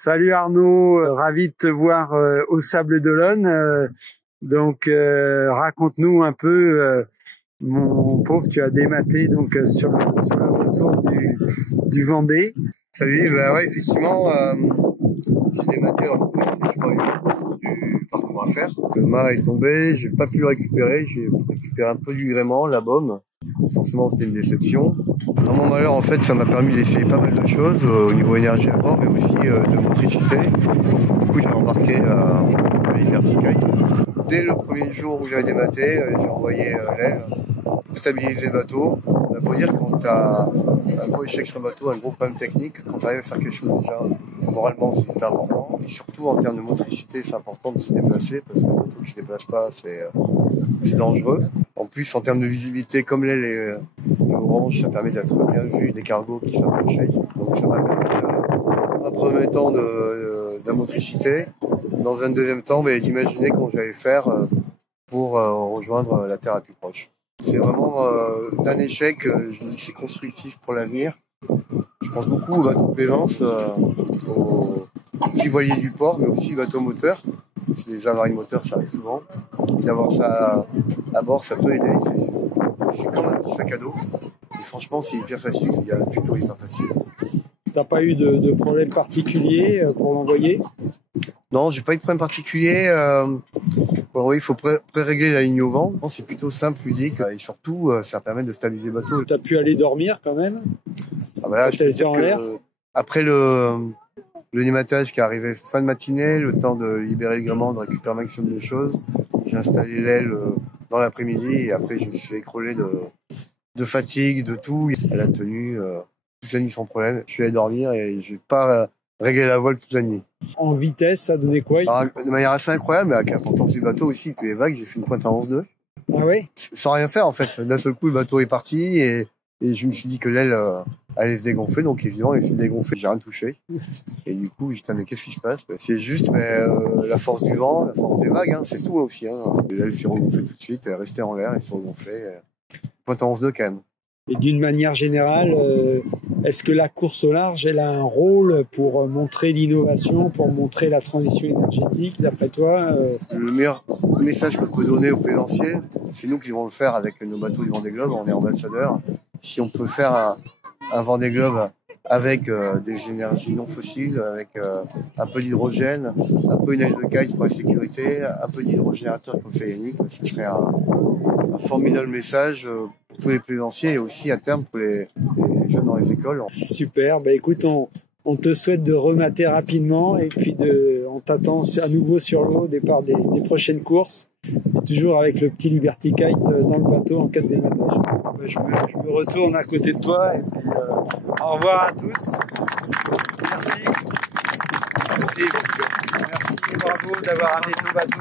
Salut Arnaud, ravi de te voir au Sables d'Olonne. Raconte-nous un peu, mon pauvre, tu as dématé sur le retour du Vendée. Salut, bah ouais, effectivement, j'ai dématé alors que je crois du parcours à faire. Le mât est tombé, j'ai pas pu le récupérer, j'ai récupéré un peu du gréement, la baume. Du coup, forcément, c'était une déception. Dans mon malheur, en fait, ça m'a permis d'essayer pas mal de choses au niveau énergie à bord, mais aussi de motricité. Du coup, j'ai embarqué la Liberty Kite. Dès le premier jour où j'avais dématé, j'ai envoyé l'aile pour stabiliser le bateau. Il faut dire quand t'as un gros échec sur le bateau, un gros problème technique, quand t'arrives à faire quelque chose déjà, moralement, c'est hyper important. Et surtout, en termes de motricité, c'est important de se déplacer, parce qu'un bateau qui se déplace pas, c'est dangereux. En plus, en termes de visibilité, comme l'aile est orange, ça permet d'être bien vu des cargos qui s'approchent. Donc ça m'a permis, dans un premier temps, de la motricité. Dans un deuxième temps, d'imaginer comment j'allais faire pour rejoindre la terre la plus proche. C'est vraiment d'un échec, je me dis que c'est constructif pour l'avenir. Je pense beaucoup aux bateaux de plaisance, aux petits voiliers du port, mais aussi aux bateaux moteurs. C'est des avaries moteurs, ça arrive souvent. D'avoir ça à bord, ça peut aider. C'est comme un petit sac à dos. Et franchement, c'est hyper facile. Il y a plutôt hyper facile. T'as pas eu de problème particulier pour l'envoyer? Non, j'ai pas eu de problème particulier. Oui, il faut pré-régler la ligne au vent. C'est plutôt simple, ludique, et surtout, ça permet de stabiliser le bateau. T'as pu aller dormir quand même? Ah bah là, je peux dire que après le dématage qui est arrivé fin de matinée, le temps de libérer le gréement, de récupérer un maximum de choses, j'ai installé l'aile dans l'après-midi et après je me suis écroulé de fatigue, de tout. Elle a tenu toute la nuit sans problème. Je suis allé dormir et je vais pas régler la voile toute la nuit. En vitesse, ça donnait quoi? Alors, de manière assez incroyable, mais avec l'importance du bateau aussi, puis les vagues, j'ai fait une pointe à 11,2. Ah ouais? Sans rien faire en fait. D'un seul coup, le bateau est parti et je me suis dit que l'aile allait se dégonfler, donc évidemment, elle s'est dégonflée, j'ai rien touché. Et du coup, j'étais mais qu'est-ce qui se passe? C'est juste la force du vent, la force des vagues, hein, c'est tout aussi. Hein. L'aile s'est regonflée tout de suite, elle est restée en l'air, elle s'est regonflée. Pointe à 11,2 quand même. Et d'une manière générale, est-ce que la course au large, elle a un rôle pour montrer l'innovation, pour montrer la transition énergétique, d'après toi? Le meilleur message qu'on peut donner aux plaisanciers, c'est nous qui vont le faire avec nos bateaux du Vendée Globe, on est ambassadeurs. Si on peut faire un Vendée Globe avec des énergies non fossiles, avec un peu d'hydrogène, un peu une aile de kite pour la sécurité, un peu d'hydrogénateur comme fait Yannick, ce serait un formidable message pour tous les plaisanciers et aussi à terme pour les jeunes dans les écoles. Super, écoute, on te souhaite de remater rapidement et puis on t'attend à nouveau sur l'eau au départ des prochaines courses, et toujours avec le petit Liberty Kite dans le bateau en cas de dématage. Je me retourne à côté de toi et puis au revoir à tous. Merci, bravo d'avoir amené ton bateau.